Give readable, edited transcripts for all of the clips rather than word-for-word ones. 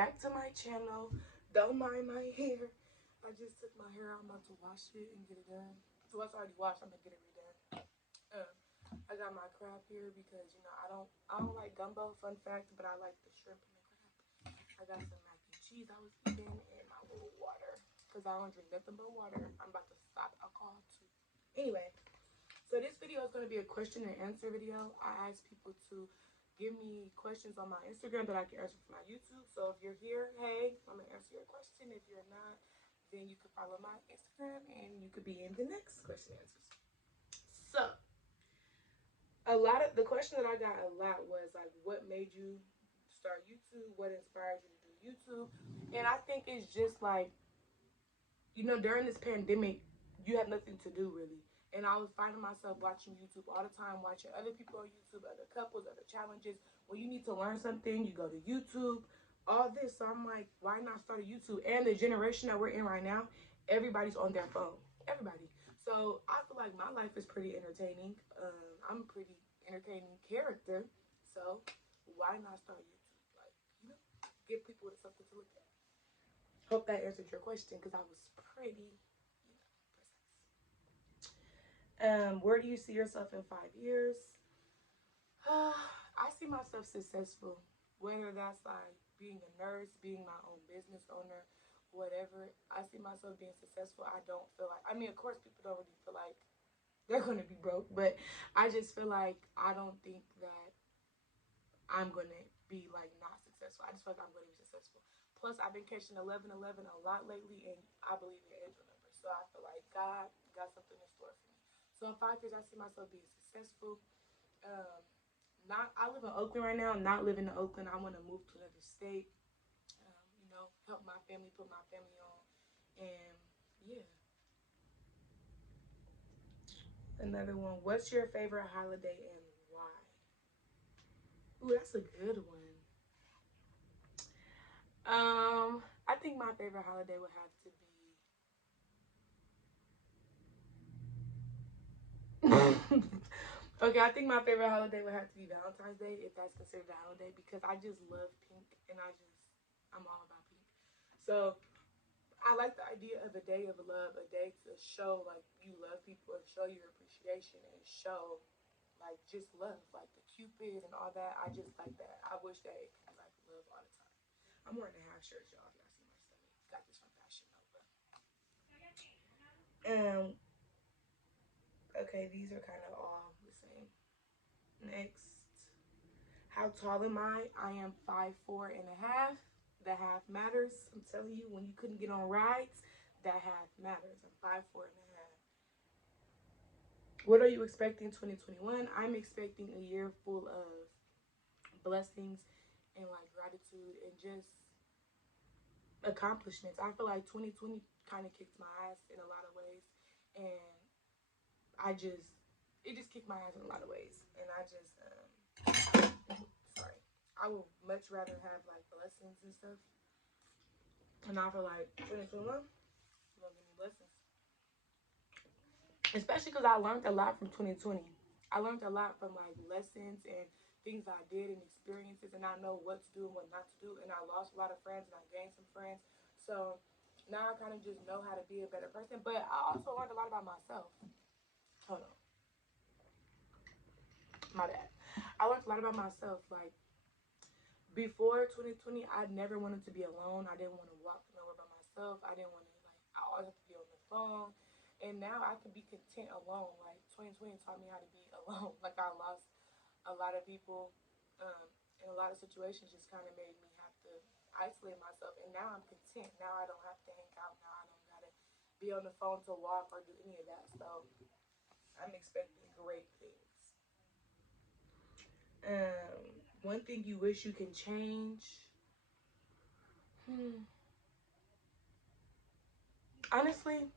back to my channel. Don't mind my hair. I just took my hair out. I'm about to wash it and get it done. So it's already washed. I'm gonna get it redone. Um, I got my crab here because you know I don't like gumbo. Fun fact, but I like the shrimp and the crab. I got some mac and cheese I was eating and my little water because I don't drink nothing but water. I'm about to stop alcohol too. Anyway, so this video is going to be a question and answer video. I asked people to give me questions on my Instagram that I can answer for my YouTube. So if you're here, hey, I'm going to answer your question. If you're not, then you can follow my Instagram and you could be in the next question and answers. So a lot of the question that I got a lot was like, what made you start YouTube? What inspired you to do YouTube? And I think it's just like, you know, during this pandemic, you have nothing to do really. And I was finding myself watching YouTube all the time, watching other people on YouTube, other couples, other challenges. When you need to learn something, you go to YouTube, all this. So I'm like, why not start a YouTube? And the generation that we're in right now, everybody's on their phone. Everybody. So I feel like my life is pretty entertaining. I'm a pretty entertaining character. So why not start YouTube? Like, you know, give people something to look at. Hope that answered your question because I was pretty, you know, precise. Where do you see yourself in 5 years? I see myself successful, whether that's like being a nurse, being my own business owner, whatever. I see myself being successful. I don't feel like, I mean, of course, people don't really feel like they're going to be broke, but I just feel like I don't think that I'm going to be like not successful. I just feel like I'm going to be successful. Plus, I've been catching 11-11 a lot lately, and I believe in angel numbers. So I feel like God got something in store for me. So in 5 years, I see myself being successful. Um, not I live in Oakland right now. I'm not living in Oakland. I want to move to another state. You know, help my family, put my family on, and yeah. Another one. What's your favorite holiday and why? Ooh, that's a good one. I think my favorite holiday would have to be. Okay, I think my favorite holiday would have to be Valentine's Day, if that's considered a holiday, because I just love pink and I'm all about pink. So I like the idea of a day of love, a day to show like you love people and show your appreciation and show like just love, like the Cupid and all that. I just like that. I wish that it could be like love all the time. I'm wearing a half shirt, y'all. If y'all see my stomach, got this from Fashion Nova. Okay, these are kind of all the same. Next, how tall am I? I am 5'4.5". The half matters. I'm telling you, when you couldn't get on rides, that half matters. I'm 5'4.5". What are you expecting 2021? I'm expecting a year full of blessings and like gratitude and just accomplishments. I feel like 2020 kind of kicked my ass in a lot of ways, and it just kicked my ass in a lot of ways, and sorry, I would much rather have like blessings and stuff, and I feel like 2021 gonna give me blessings, especially because I learned a lot from 2020. I learned a lot from like lessons and things I did and experiences, and I know what to do and what not to do. And I lost a lot of friends and I gained some friends. So now I kind of just know how to be a better person. But I also learned a lot about myself. Hold on, my bad. I learned a lot about myself. Like before 2020, I never wanted to be alone. I didn't want to walk nowhere by myself. I didn't want to like. I always have to be on the phone. And now I can be content alone. Like 2020 taught me how to be alone. Like I lost a lot of people, in a lot of situations just kind of made me have to isolate myself. And now I'm content. Now I don't have to hang out. Now I don't gotta be on the phone to walk or do any of that. So I'm expecting great things. One thing you wish you can change. Honestly,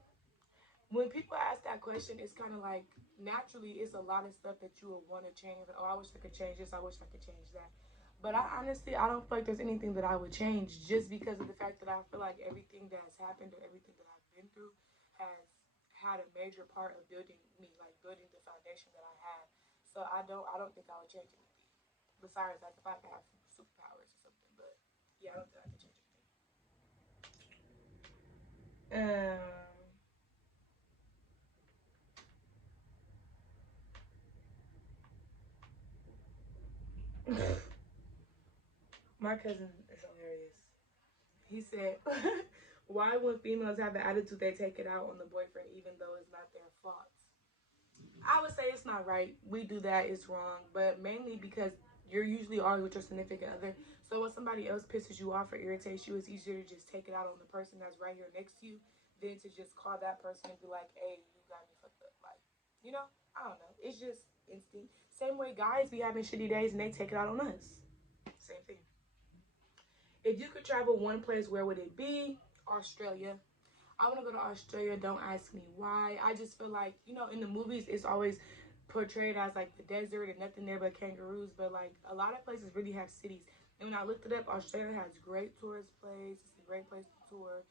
when people ask that question, it's kind of like naturally it's a lot of stuff that you would want to change. Oh, I wish I could change this. I wish I could change that. But I don't feel like there's anything that I would change just because of the fact that I feel like everything that has happened or everything that I've been through has had a major part of building me, like building the foundation that I have. So I don't think I would change anything. Besides, like if I could have superpowers or something, but Yeah, I don't think I can change anything. My cousin is hilarious. He said, "Why, when females have an attitude, they take it out on the boyfriend, even though it's not their fault?" I would say it's not right. We do that, it's wrong, but mainly because you're usually always with your significant other. So when somebody else pisses you off or irritates you, it's easier to just take it out on the person that's right here next to you than to just call that person and be like, "Hey, you got me fucked up." Like, you know, I don't know. It's just instinct. Same way guys be having shitty days and they take it out on us. Same thing. If you could travel one place, where would it be? Australia. I want to go to Australia. Don't ask me why. I just feel like, you know, in the movies, it's always portrayed as like the desert and nothing there but kangaroos. But like a lot of places really have cities. And when I looked it up, Australia has great tourist places. It's a great place to tour.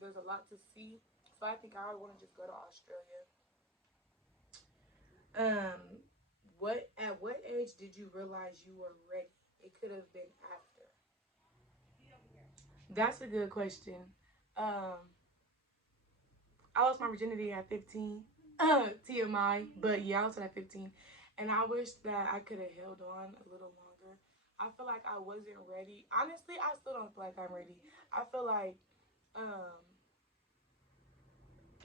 There's a lot to see. So I think I would want to just go to Australia. Um, at what age did you realize you were ready? It could have been after. That's a good question. Um, I lost my virginity at 15. TMI. But yeah, I was at 15. And I wish that I could have held on a little longer. I feel like I wasn't ready. Honestly, I still don't feel like I'm ready. I feel like um,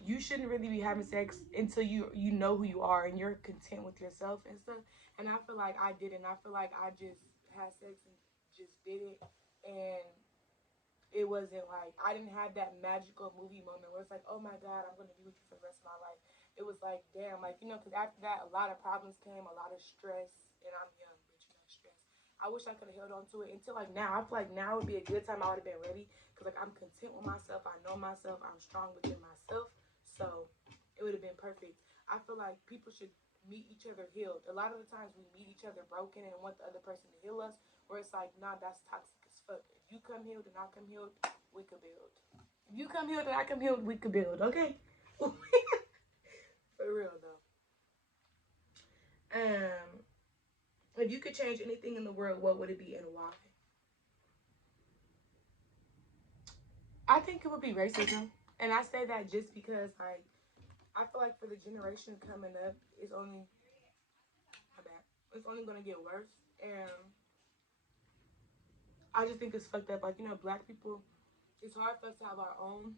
you shouldn't really be having sex until you know who you are and you're content with yourself and stuff. And I feel like I didn't. I feel like I just had sex and just did it. And it wasn't like I didn't have that magical movie moment where it's like, oh my god, I'm gonna be with you for the rest of my life. It was like, damn, like, you know, because after that, a lot of problems came, a lot of stress, and I'm young, bitch, you know, stress. I wish I could have held on to it until like now. I feel like now would be a good time. I would have been ready because like I'm content with myself. I know myself. I'm strong within myself. So it would have been perfect. I feel like people should meet each other healed. A lot of the times we meet each other broken and want the other person to heal us, where it's like, nah, that's toxic as fuck. If you come healed and I come healed, we could build. If you come healed and I come healed, we could build, okay? For real though. Um, if you could change anything in the world, what would it be and why? I think it would be racism. And I say that just because like I feel like for the generation coming up, it's only my bad. It's only gonna get worse. And I just think it's fucked up. Like, you know, black people, it's hard for us to have our own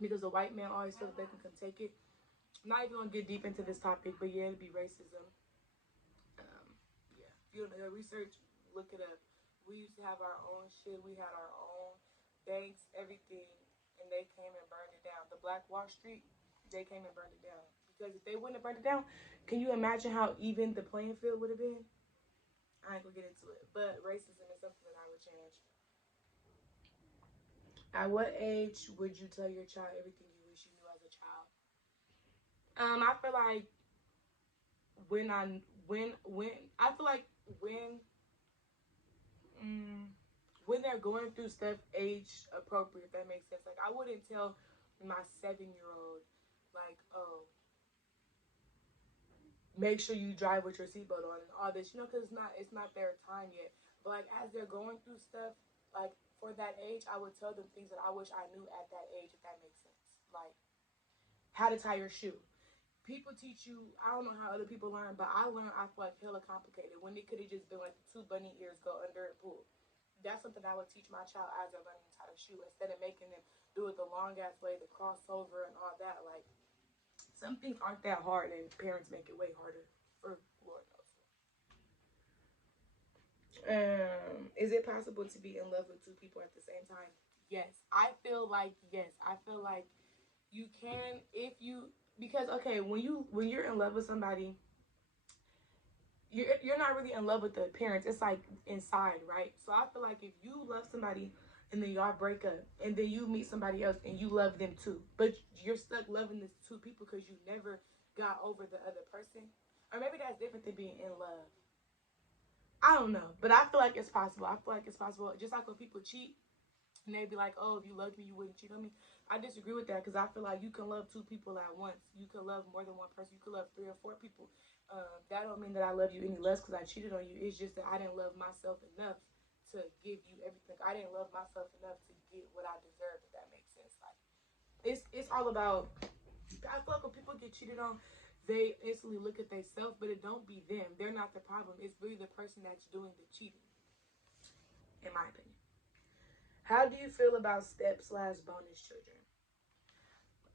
because the white man always feels they can come take it. I'm not even gonna get deep into this topic, but yeah, it'd be racism. Um, yeah, if you don't know research, look it up. We used to have our own shit. We had our own banks, everything, and they came and burned it down. The Black Wall Street, they came and burned it down. Because if they wouldn't have burned it down, can you imagine how even the playing field would have been? I ain't gonna get into it, but racism is something that I would change. At what age would you tell your child everything you wish you knew as a child? I feel like when I when I feel like when mm, when they're going through stuff age appropriate, if that makes sense. Like I wouldn't tell my 7 year old like, oh, make sure you drive with your seatbelt on and all this, you know, because it's not their time yet. But like as they're going through stuff, like for that age, I would tell them things that I wish I knew at that age, if that makes sense. Like how to tie your shoe. People teach you, I don't know how other people learn, but I learned I feel like hella complicated when it could have just been like the two bunny ears go under a pool. That's something I would teach my child as they're learning how to shoe instead of making them do it the long ass way, the crossover and all that. Like some things aren't that hard and parents make it way harder for Lord knows. Is it possible to be in love with two people at the same time? Yes. I feel like yes. I feel like you can if you because okay, when you're in love with somebody, you're not really in love with the appearance. It's like inside, right? So I feel like if you love somebody and then y'all break up and then you meet somebody else and you love them too, but you're stuck loving these two people because you never got over the other person, or maybe that's different than being in love. I don't know, but I feel like it's possible. I feel like it's possible. Just like when people cheat, and they'd be like, "Oh, if you loved me, you wouldn't cheat on me." I disagree with that because I feel like you can love two people at once. You can love more than one person. You can love three or four people. That don't mean that I love you any less because I cheated on you. It's just that I didn't love myself enough to give you everything. I didn't love myself enough to get what I deserve, if that makes sense. Like it's all about, I feel like when people get cheated on, they instantly look at themselves, but it don't be them. They're not the problem. It's really the person that's doing the cheating, in my opinion. How do you feel about step slash bonus children?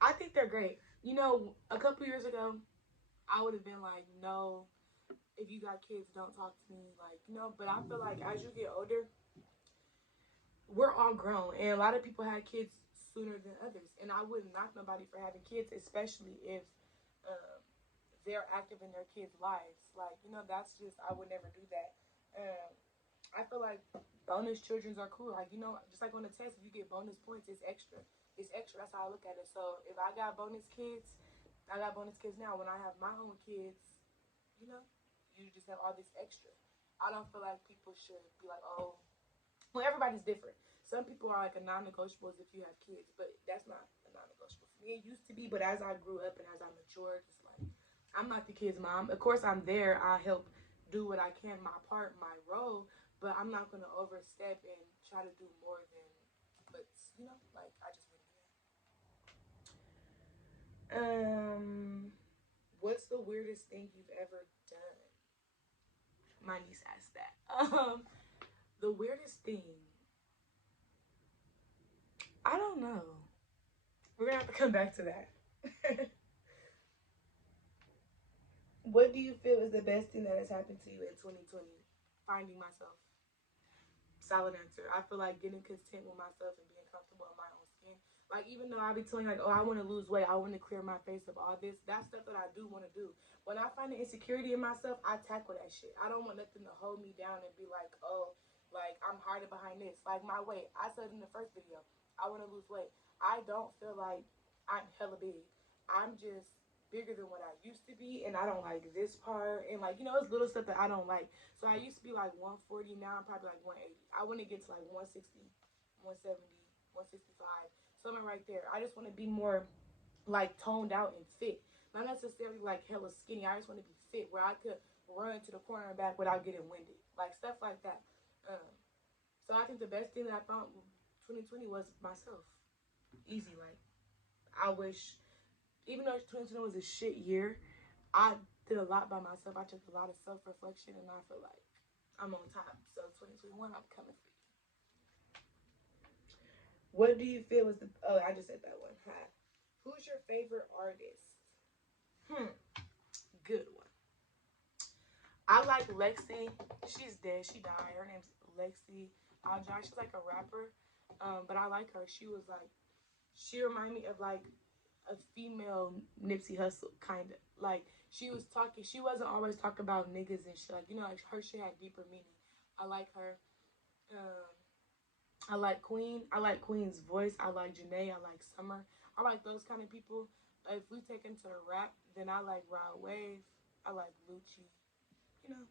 I think they're great. You know, a couple years ago, I would have been like, no, if you got kids, don't talk to me. Like, you know, but I feel like as you get older, we're all grown, and a lot of people had kids sooner than others. And I wouldn't knock nobody for having kids, especially if um, they're active in their kids' lives. Like, you know, that's just, I would never do that. Um, I feel like bonus childrens are cool. Like, you know, just like on the test, if you get bonus points, it's extra. It's extra. That's how I look at it. So if I got bonus kids, I got bonus kids now. When I have my own kids, you know, you just have all this extra. I don't feel like people should be like, oh, well, everybody's different. Some people are like a non-negotiables if you have kids, but that's not a non-negotiable for me. It used to be, but as I grew up and as I matured, it's like I'm not the kid's mom. Of course, I'm there. I help do what I can, my part, my role, but I'm not gonna overstep and try to do more than. But you know, like I just wouldn't do that. What's the weirdest thing you've ever done? My niece asked that. The weirdest thing. I don't know. We're gonna have to come back to that. What do you feel is the best thing that has happened to you in 2020? Finding myself. Solid answer. I feel like getting content with myself and being comfortable in my own skin. Like even though I be telling like, oh, I want to lose weight, I want to clear my face of all this. That's stuff that I do want to do. When I find the insecurity in myself, I tackle that shit. I don't want nothing to hold me down and be like, oh, like I'm hiding behind this. Like my weight. I said in the first video, I want to lose weight. I don't feel like I'm hella big. I'm just bigger than what I used to be, and I don't like this part, and like you know, it's little stuff that I don't like. So I used to be like 140, now I'm probably like 180. I want to get to like 160, 170, 165, something right there. I just want to be more like toned out and fit, not necessarily like hella skinny. I just want to be fit where I could run to the corner and back without getting winded, like stuff like that. Um, so I think the best thing that I found 2020 was myself. Easy, like I wish, even though 2020 was a shit year, I did a lot by myself. I took a lot of self reflection, and I feel like I'm on top. So 2021, I'm coming for you. What do you feel is the? Oh, I just said that one. Hi. Who's your favorite artist? Hmm, good one. I like Lexi. She's dead. She died. Her name's Lexi Aljai. She's like a rapper, but I like her. She was like, she reminded me of like a female Nipsey Hussle, kind of. Like she was talking. She wasn't always talking about niggas and shit. Like you know, like her shit had deeper meaning. I like her. Um, I like Queen. I like Queen's voice. I like Janae. I like Summer. I like those kind of people. If we take into the rap, then I like Rod Wave. I like Lucci. You know,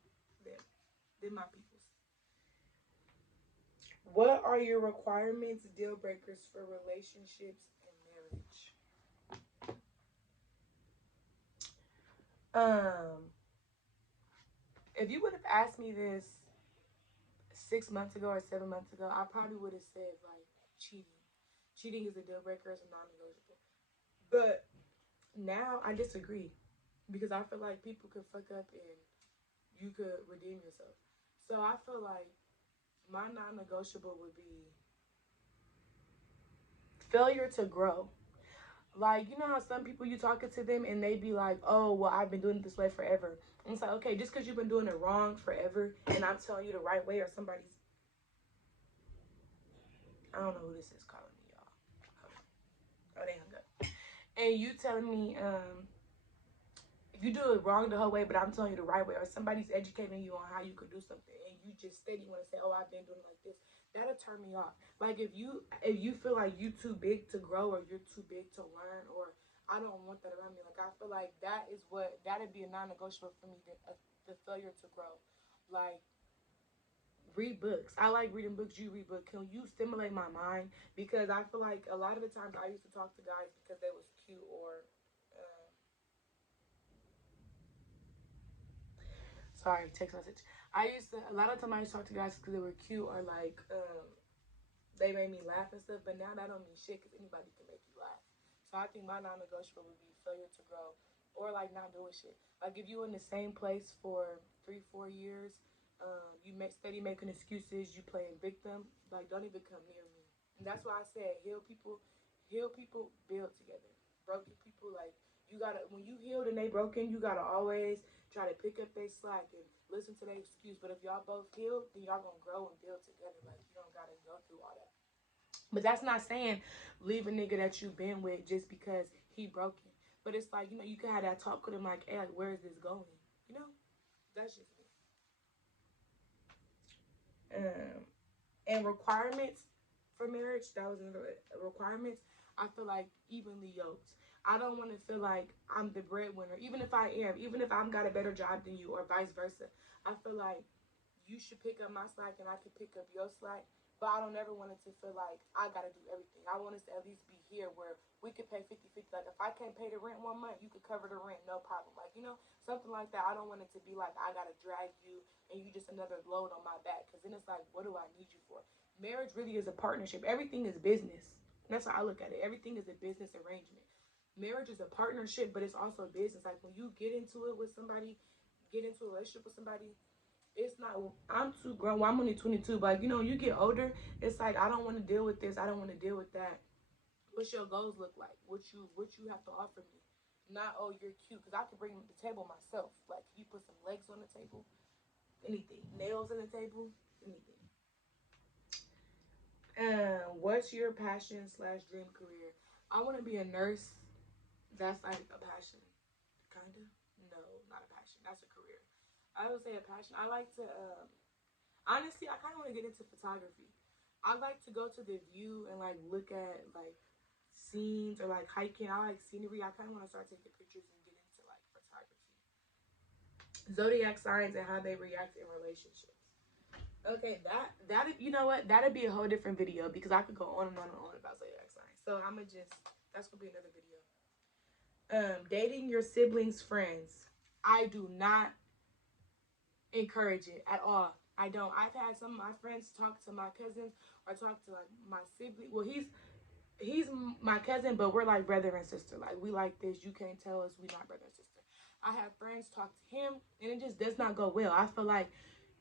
they're my peoples. What are your requirements, deal breakers for relationships and marriage? Um, if you would have asked me this 6 months ago or 7 months ago, I probably would have said like cheating. Cheating is a deal breaker, it's a non-negotiable. But now I disagree because I feel like people could fuck up and you could redeem yourself. So I feel like my non-negotiable would be failure to grow. Like, you know how some people you talking to them and they be like, oh, well, I've been doing it this way forever. And it's like, okay, just because you've been doing it wrong forever and I'm telling you the right way or somebody's, I don't know who this is calling me, y'all. Oh, they hung up. And you telling me, if you do it wrong the whole way, but I'm telling you the right way, or somebody's educating you on how you could do something, and you just steady want to say, "Oh, I've been doing it like this," that'll turn me off. Like if you feel like you too big to grow, or you're too big to learn, or I don't want that around me. Like I feel like that is what that'd be a non-negotiable for me. The failure to grow, like read books. I like reading books. You read books. Can you stimulate my mind? Because I feel like a lot of the times I used to talk to guys because they was cute or. Sorry, text message. I used to, a lot of time I used to talk to guys because they were cute or like, they made me laugh and stuff, but now that don't mean shit because anybody can make you laugh. So I think my non-negotiable would be failure to grow or like not doing shit. Like if you in the same place for 3, 4 years, you make steady making excuses, you playing victim, like don't even come near me. And that's why I said heal people, build together. Broken people, like you gotta when you healed and they broken, you gotta always try to pick up their slack and listen to their excuse. But if y'all both healed, then y'all gonna grow and build together. Like you don't gotta go through all that. But that's not saying leave a nigga that you been with just because he broken. But it's like, you can have that talk with him like, hey, like, where is this going? You know? That's just me. And requirements for marriage, that was another requirements. I feel like evenly yoked. I don't want to feel like I'm the breadwinner, even if I am, even if I'm got a better job than you, or vice versa. I feel like you should pick up my slack and I can pick up your slack. But I don't ever want it to feel like I got to do everything. I want us to at least be here where we could pay 50-50. Like, if I can't pay the rent 1 month, you could cover the rent, no problem. Like, something like that. I don't want it to be like I got to drag you and you just another load on my back. Because then it's like, what do I need you for? Marriage really is a partnership. Everything is business. That's how I look at it. Everything is a business arrangement. Marriage is a partnership, but it's also a business. Like, when you get into it with somebody, get into a relationship with somebody, it's not, I'm too grown. Well, I'm only 22, but like, you get older, it's like, I don't want to deal with this, I don't want to deal with that. What's your goals look like? What you have to offer me? Not, oh, you're cute, because I could bring the table myself. Like, you put some legs on the table, anything, nails on the table, anything. What's your passion slash dream career? I want to be a nurse. That's like a passion, kind of. No, not a passion, that's a career. I would say a passion. I like to honestly, I kind of want to get into photography. I like to go to the view and like look at like scenes or like hiking. I like scenery. I kind of want to start taking pictures and get into like photography. Zodiac signs and how they react in relationships. Okay, that you know what? That'd be a whole different video because I could go on and on and on about zodiac signs. So I'ma just that's gonna be another video. Dating your siblings' friends. I do not encourage it at all. I don't. I've had some of my friends talk to my cousins or talk to like my sibling. Well, he's my cousin, but we're like brother and sister. Like we like this. You can't tell us we not brother and sister. I have friends talk to him, and it just does not go well. I feel like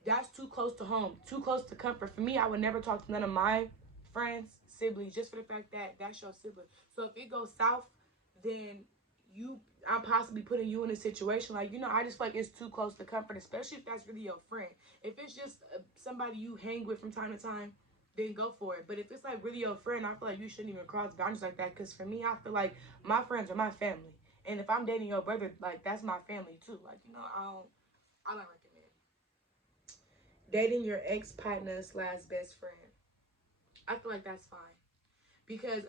that's too close to home, too close to comfort. For me, I would never talk to none of my friends, siblings, just for the fact that that's your sibling. So if it goes south, then I'm possibly putting you in a situation like, I just feel like it's too close to comfort, especially if that's really your friend. If it's just somebody you hang with from time to time, then go for it. But if it's like really your friend, I feel like you shouldn't even cross boundaries like that. Because for me, I feel like my friends are my family, and if I'm dating your brother, like that's my family too. Like I don't recommend dating your ex partner slash best friend. I feel like that's fine because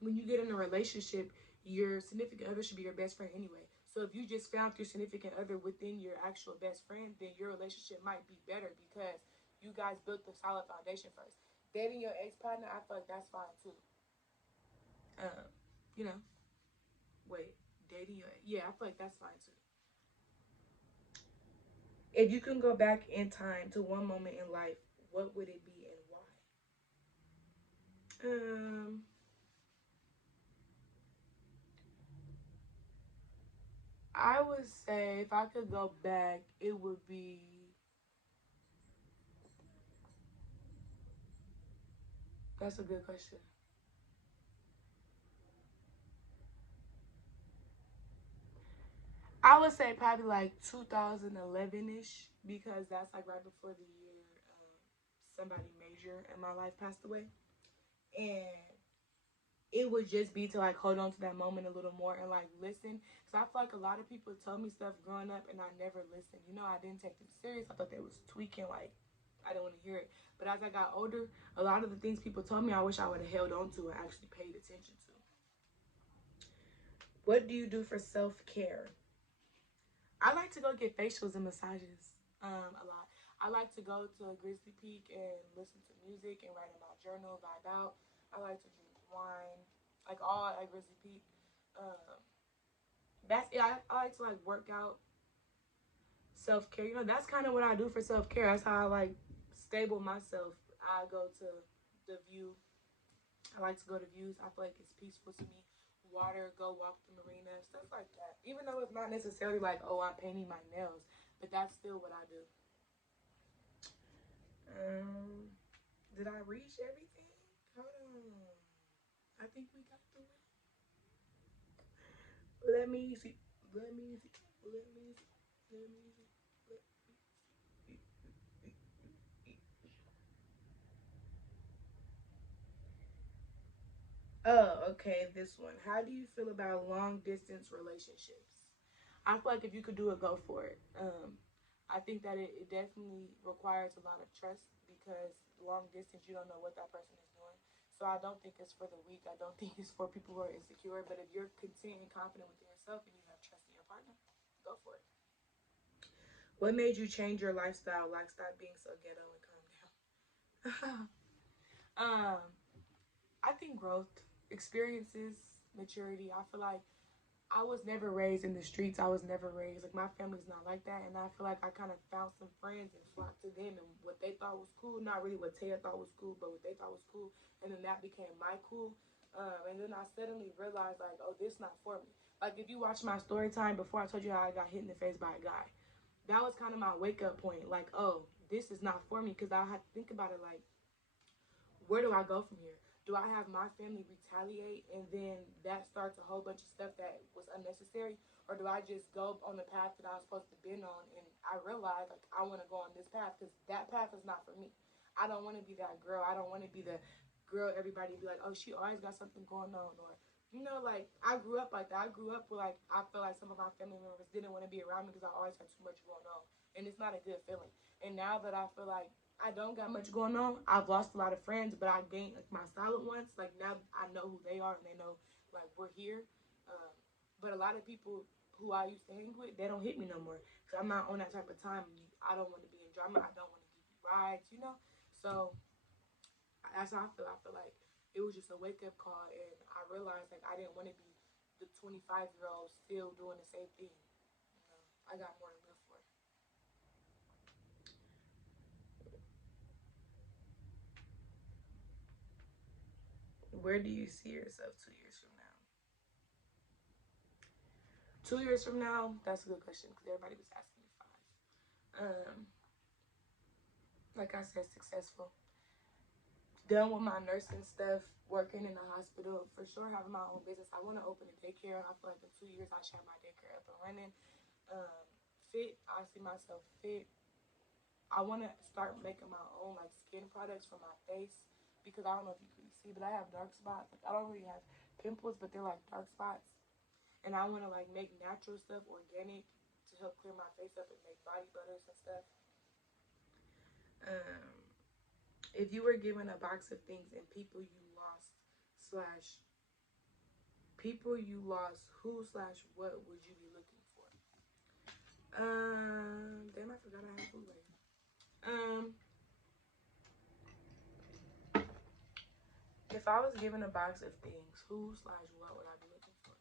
when you get in a relationship, your significant other should be your best friend anyway. So if you just found your significant other within your actual best friend, then your relationship might be better because you guys built the solid foundation first. Dating your ex partner, I feel like that's fine too. Um, you know, wait, dating your I feel like that's fine too. If you can go back in time to one moment in life, what would it be and why? I would say if I could go back, it would be. That's a good question. I would say probably like 2011 ish because that's like right before the year somebody major in my life passed away, and it would just be to like hold on to that moment a little more and like listen. Cause I feel like a lot of people told me stuff growing up and I never listened. I didn't take them serious. I thought they was tweaking. Like I didn't want to hear it. But as I got older, a lot of the things people told me, I wish I would have held on to and actually paid attention to. What do you do for self care? I like to go get facials and massages a lot. I like to go to a Grizzly Peak and listen to music and write in my journal, vibe out. I like to drink wine, like all at Grizzly Peak. Um, that's it. I like to like work out. self-care. You know, that's kind of what I do for self-care. That's how I like stable myself. I go to the view. I like to go to views. I feel like it's peaceful to me. Water, go walk the marina, stuff like that. Even though it's not necessarily like, oh, I'm painting my nails, but that's still what I do. Did I reach everything? Hold on. I think we got through it. Let me see. Let me see. Let me see. Let me see. Oh, okay. This one. How do you feel about long distance relationships? I feel like if you could do it, go for it. I think that it definitely requires a lot of trust because long distance, you don't know what that person is doing. So I don't think it's for the weak. I don't think it's for people who are insecure. But if you're content and confident within yourself and you have trust in your partner, go for it. What made you change your lifestyle? Like stop being so ghetto and calm down. I think growth, experiences, maturity. I feel like I was never raised in the streets. I was never raised like my family's not like that, and I feel like I kind of found some friends and flocked to them and what they thought was cool. Not really what Tae'A thought was cool, but what they thought was cool, and then that became my cool. And then I suddenly realized like, oh, this not for me. Like if you watch my story time before I told you how I got hit in the face by a guy, that was kind of my wake up point. Like, oh, this is not for me because I had to think about it like where do I go from here? Do I have my family retaliate and then that starts a whole bunch of stuff that was unnecessary? Or do I just go on the path that I was supposed to be on and I realize like I want to go on this path because that path is not for me. I don't want to be that girl. I don't want to be the girl everybody be like, oh, she always got something going on. Or, you know, like I grew up like that. I grew up with like, I feel like some of my family members didn't want to be around me because I always had too much going on. And it's not a good feeling. And now that I feel like I don't got much going on. I've lost a lot of friends, but I gained like my solid ones. Like now I know who they are and they know like we're here. Um, but a lot of people who I used to hang with, they don't hit me no more because I'm not on that type of time. I don't want to be in drama. I don't want to give you rides, you know. So that's how I feel. I feel like it was just a wake up call, and I realized like I didn't want to be the 25-year-old still doing the same thing. You know, I got more to live for. Where do you see yourself 2 years from now? 2 years from now, that's a good question because everybody was asking me 5. Like I said, successful. Done with my nursing stuff, working in the hospital, for sure having my own business. I want to open a daycare. I feel like in 2 years I should have my daycare up and running. Um, Fit, I see myself fit. I want to start making my own like skin products for my face because I don't know if you can see, but I have dark spots. Like I don't really have pimples, but they're like dark spots. And I want to like make natural stuff organic to help clear my face up and make body butters and stuff. Um, if you were given a box of things and people you lost slash people you lost, who slash what would you be looking for? Damn, I forgot I had food later. If I was given a box of things, who slash what would I be looking for?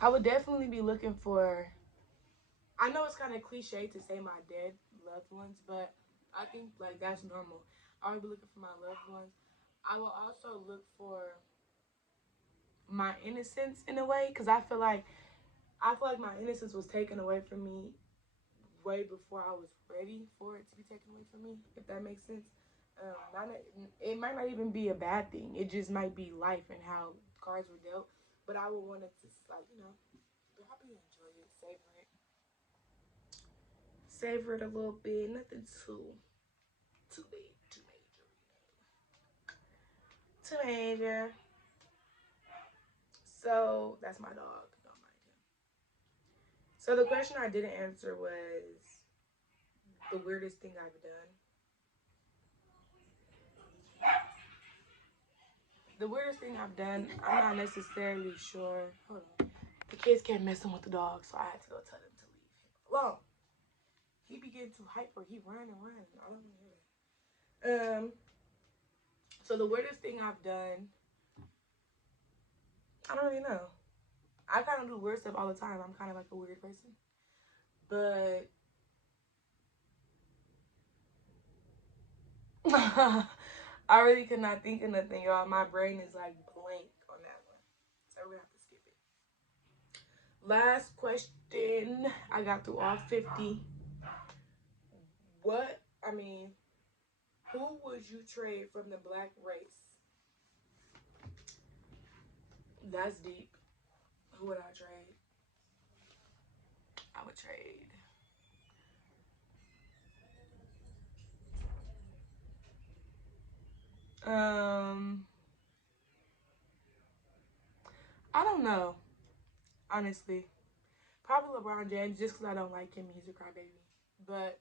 I would definitely be looking for. I know it's kind of cliche to say my dead loved ones, but I think like that's normal. I would be looking for my loved ones. I will also look for my innocence in a way because I feel like my innocence was taken away from me way before I was ready for it to be taken away from me. If that makes sense. Not, it might not even be a bad thing. It just might be life and how cards were dealt. But I would want it to like probably enjoy it, savor it a little bit. Nothing too big, too major, too major. So that's my dog. Don't mind him. So the question I didn't answer was the weirdest thing I've done. The weirdest thing I've done, I'm not necessarily sure. Hold on. The kids kept messing with the dog, so I had to go tell them to leave him alone. He be getting too hyper. He run and run. I don't want to hear that. So the weirdest thing I've done, I don't really know. I kind of do weird stuff all the time. I'm kind of like a weird person. But I really could not think of nothing, y'all. My brain is like blank on that one. So we're gonna have to skip it. Last question. I got through all 50. Who would you trade from the black race? That's deep. Who would I trade? I would trade. I don't know. Honestly. Probably LeBron James, just because I don't like him. He's a crybaby. But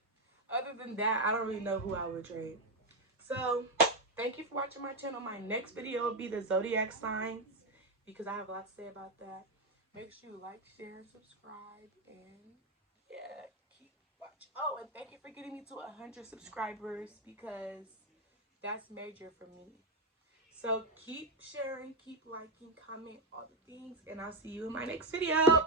other than that, I don't really know who I would trade. So, thank you for watching my channel. My next video will be the zodiac signs, because I have a lot to say about that. Make sure you like, share, and subscribe. And yeah, keep watching. Oh, and thank you for getting me to 100 subscribers, because that's major for me. So keep sharing, keep liking, comment, all the things, and I'll see you in my next video.